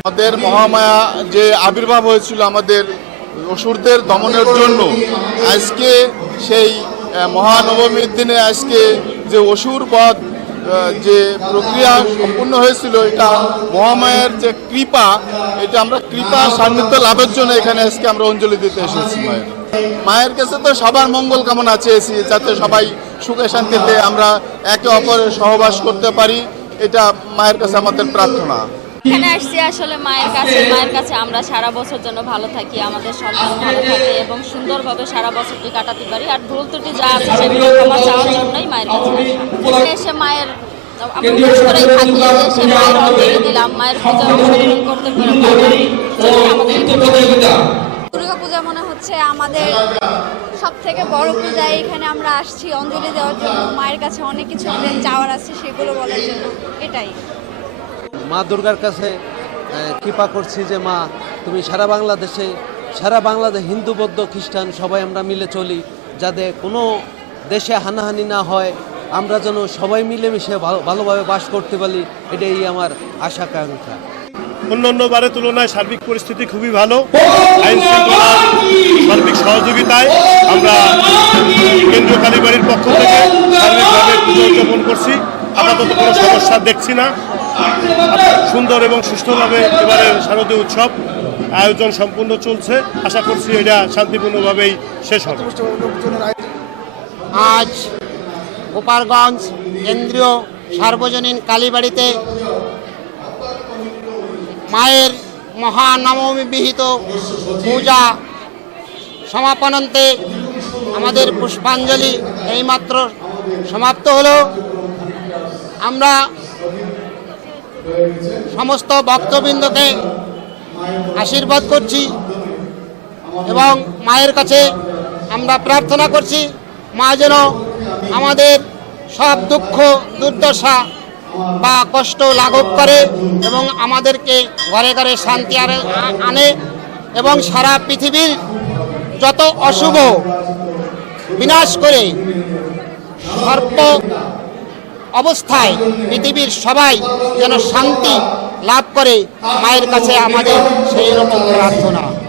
আমাদের মহামায়া যে আবির্ভাব হয়েছিল আমাদের অসুরদের দমনের জন্য, আজকে সেই মহানবমীর দিনে আজকে যে অসুর বধ যে প্রক্রিয়া সম্পূর্ণ হয়েছিল, এটা মহামায়ের যে কৃপা, এটা আমরা কৃপা সান্নিধ্য লাভের জন্য এখানে আজকে আমরা অঞ্জলি দিতে এসেছি মায়ের। মায়ের কাছে তো সবার মঙ্গল কামনা চেয়েছি, যাতে সবাই সুখে শান্তিতে আমরা একে অপরের সহবাস করতে পারি। এটা মায়ের কাছে আমাদের প্রার্থনা। এখানে আসছি আসলে মায়ের কাছে মায়ের কাছে আমরা সারা বছর জন্য ভালো থাকি আমাদের সন্তান ভালো থাকে এবং সুন্দরভাবে সারা বছরটি কাটাতে পারি। আর ভুল ত্রুটি যা আছে সেগুলো ক্ষমা চাওয়ার জন্যই মায়ের কাছে এখানে এসে মায়ের আমরা বিশেষ করেই থাকি এসে মায়ের দিলাম মায়ের পূজা করতে এটাই আমাদের পূজা মনে হচ্ছে আমাদের সব থেকে বড় পূজা এখানে আমরা আসছি অঞ্জলি দেওয়ার জন্য। মায়ের কাছে অনেক কিছু আমাদের চাওয়ার আছে, সেগুলো বলার জন্য। এটাই। মা দুর্গার কাছে কৃপা করছি যে মা, তুমি সারা বাংলাদেশে, সারা বাংলাদেশ হিন্দু, বৌদ্ধ, খ্রিস্টান, সবাই আমরা মিলে চলি, যাতে কোনো দেশে হানাহানি না হয়। আমরা যেন সবাই মিলেমিশে ভালো- ভালোভাবে বাস করতে পারি, এটাই আমার আশা আকাঙ্ক্ষা অন্যান্য বারের তুলনায় সার্বিক পরিস্থিতি খুবই ভালো। আইন শৃঙ্খলার সার্বিক সহযোগিতায় আমরা কেন্দ্রীয় কালীবাড়ির পক্ষ থেকে সার্বিকভাবে পুজো উদযাপন করছি। আপাতত কোনো সমস্যা দেখছি না। সুন্দর এবং সুষ্ঠুভাবে এবারে শারদীয় উৎসব আয়োজন সম্পূর্ণ চলছে। আশা করছি এটা শান্তিপূর্ণভাবেই শেষ হবে। আজ গোপালগঞ্জ কেন্দ্রীয় সার্বজনীন কালীবাড়িতে মায়ের মহানবমী বিহিত পূজা সমাপনান্তে আমাদের পুষ্পাঞ্জলি এইমাত্র সমাপ্ত হলো। আমরা সমস্ত ভক্তবৃন্দকে আশীর্বাদ করছি এবং মায়ের কাছে আমরা প্রার্থনা করছি, মা যেন আমাদের সব দুঃখ, দুর্দশা বা কষ্ট লাঘব করে এবং আমাদেরকে ঘরে ঘরে শান্তি আনে- এবং সারা পৃথিবীর যত অশুভ বিনাশ করে সর্ব অবস্থায় পৃথিবীর সবাই যেন শান্তি লাভ করে, মায়ের কাছে আমাদের সেই রকম প্রার্থনা।